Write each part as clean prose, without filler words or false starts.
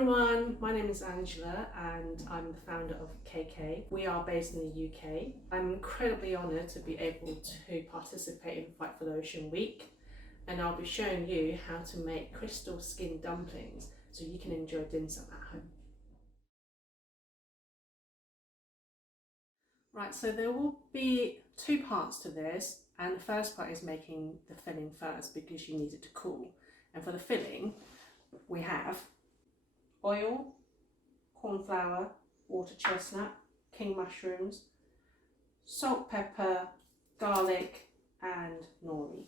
everyone, my name is Angela and I'm the founder of KK. We are based in the UK. I'm incredibly honoured to be able to participate in Fight for the Ocean Week, and I'll be showing you how to make crystal skin dumplings so you can enjoy dim sum at home. Right, so there will be two parts to this, and the first part is making the filling first because you need it to cool. And for the filling, we have oil, corn flour, water chestnut, king mushrooms, salt, pepper, garlic and nori.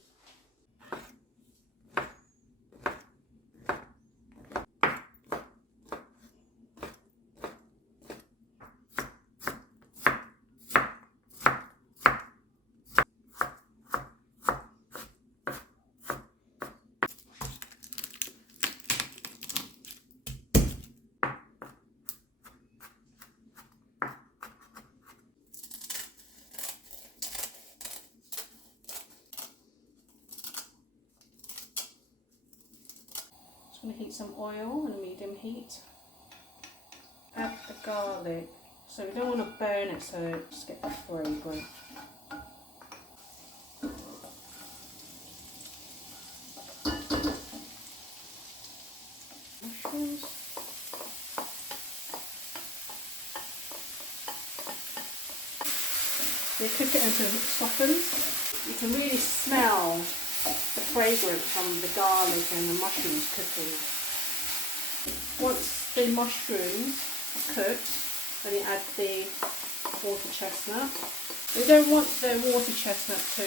I'm going to heat some oil on a medium heat. Add the garlic, so we don't want to burn it, so just get the fragrance. Mushrooms. So you cook it until it softens. You can really smell the fragrance from the garlic and the mushrooms cooking. Once the mushrooms are cooked, then you add the water chestnut. We don't want the water chestnut to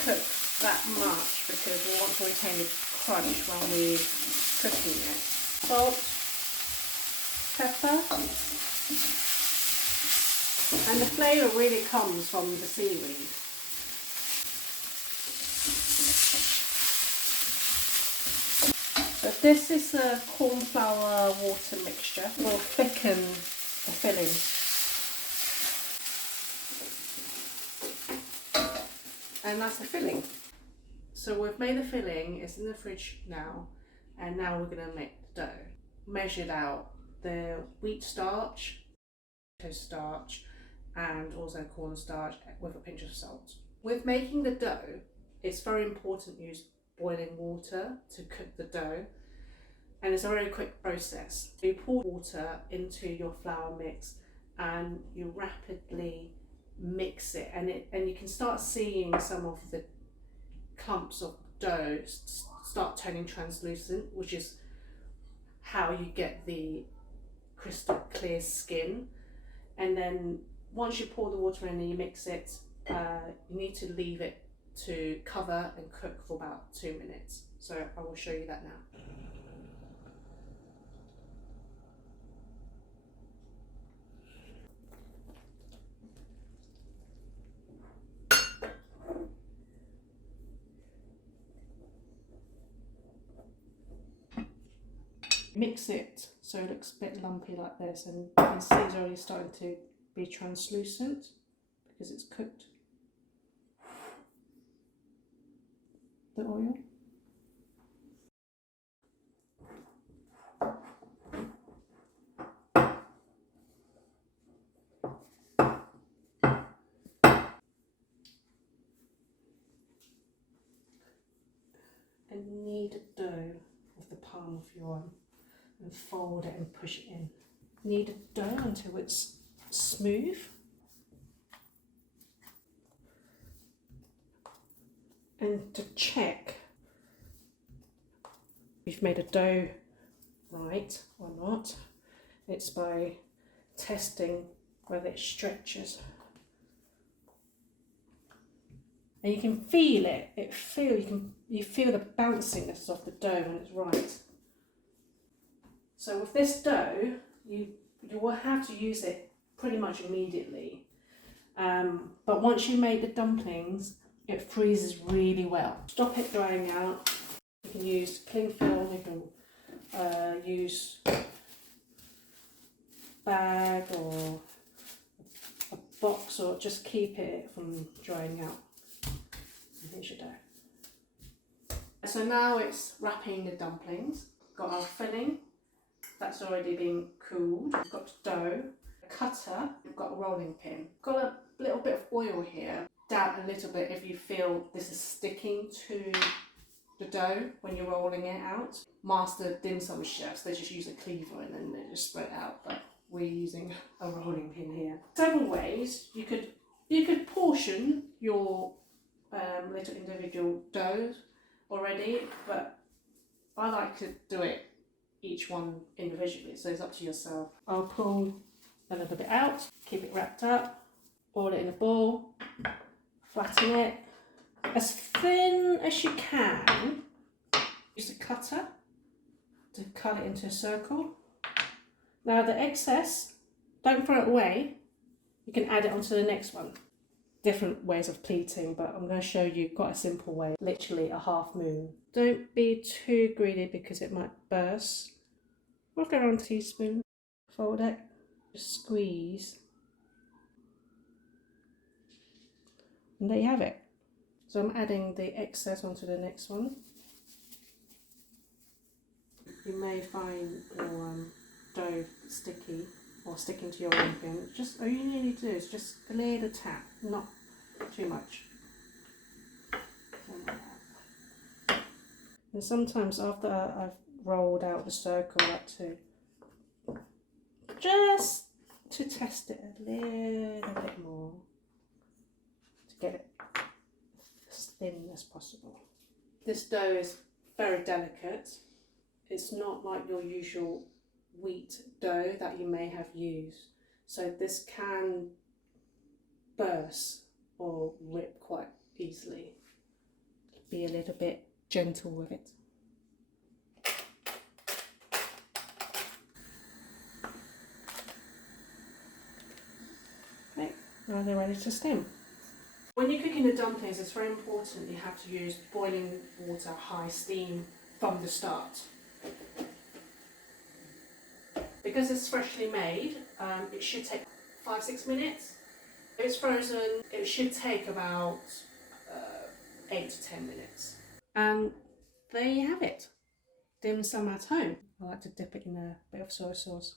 cook that much because we want to retain the crunch when we're cooking it. Salt, pepper, and the flavour really comes from the seaweed. So this is a corn flour water mixture. Will thicken the filling. And that's the filling. So we've made the filling, it's in the fridge now, and now we're going to make the dough. Measured out the wheat starch, potato starch, and also cornstarch with a pinch of salt. With making the dough, it's very important to use boiling water to cook the dough, and it's a very quick process. You pour water into your flour mix and you rapidly mix it, and you can start seeing some of the clumps of dough start turning translucent, which is how you get the crystal clear skin. And then once you pour the water in and you mix it, you need to leave it to cover and cook for about 2 minutes. So I will show you that now. Mix it so it looks a bit lumpy like this, and you can see it's already starting to be translucent because it's cooked. The oil. And knead a dough with the palm of your arm and fold it and push it in. Knead a dough until it's smooth. And to check if you've made a dough right or not, it's by testing whether it stretches. And you can feel it. You feel the bounciness of the dough when it's right. So with this dough, you will have to use it pretty much immediately. But once you make the dumplings, it freezes really well. Stop it drying out. You can use cling film, you can use bag or a box, or just keep it from drying out. And here's your dough. So now it's wrapping the dumplings. Got our filling, that's already been cooled. We've got dough, a cutter, we've got a rolling pin. Got a little bit of oil here. Dab a little bit if you feel this is sticking to the dough when you're rolling it out. Master dim sum chefs, they just use a cleaver and then they just spread it out, but we're using a rolling pin here. Several ways you could portion your little individual doughs already, but I like to do it each one individually, so it's up to yourself. I'll pull a little bit out, keep it wrapped up, oil it in a ball, flatten it as thin as you can. Use a cutter to cut it into a circle. Now the excess, don't throw it away, you can add it onto the next one. Different ways of pleating, but I'm going to show you quite a simple way, literally a half moon. Don't be too greedy because it might burst. Rock around a teaspoon, fold it, just squeeze, and there you have it. So I'm adding the excess onto the next one. You may find your dough sticky or sticking to your rolling. Just all you need to do is just a little tap, not too much. And sometimes after I've rolled out the circle, I like to just to test it a little bit more to get it as thin as possible. This dough is very delicate. It's not like your usual wheat dough that you may have used, so this can burst or rip quite easily. Be a little bit gentle with it. Okay, now they're ready to steam. When you're cooking the dumplings, it's very important you have to use boiling water, high steam from the start. Because it's freshly made, it should take 5-6 minutes. If it's frozen, it should take about 8 to 10 minutes. And there you have it. Dim sum at home. I like to dip it in a bit of soy sauce.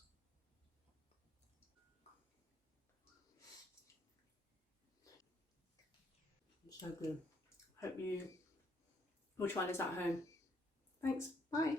So good. Hope you will try this at home. Thanks. Bye.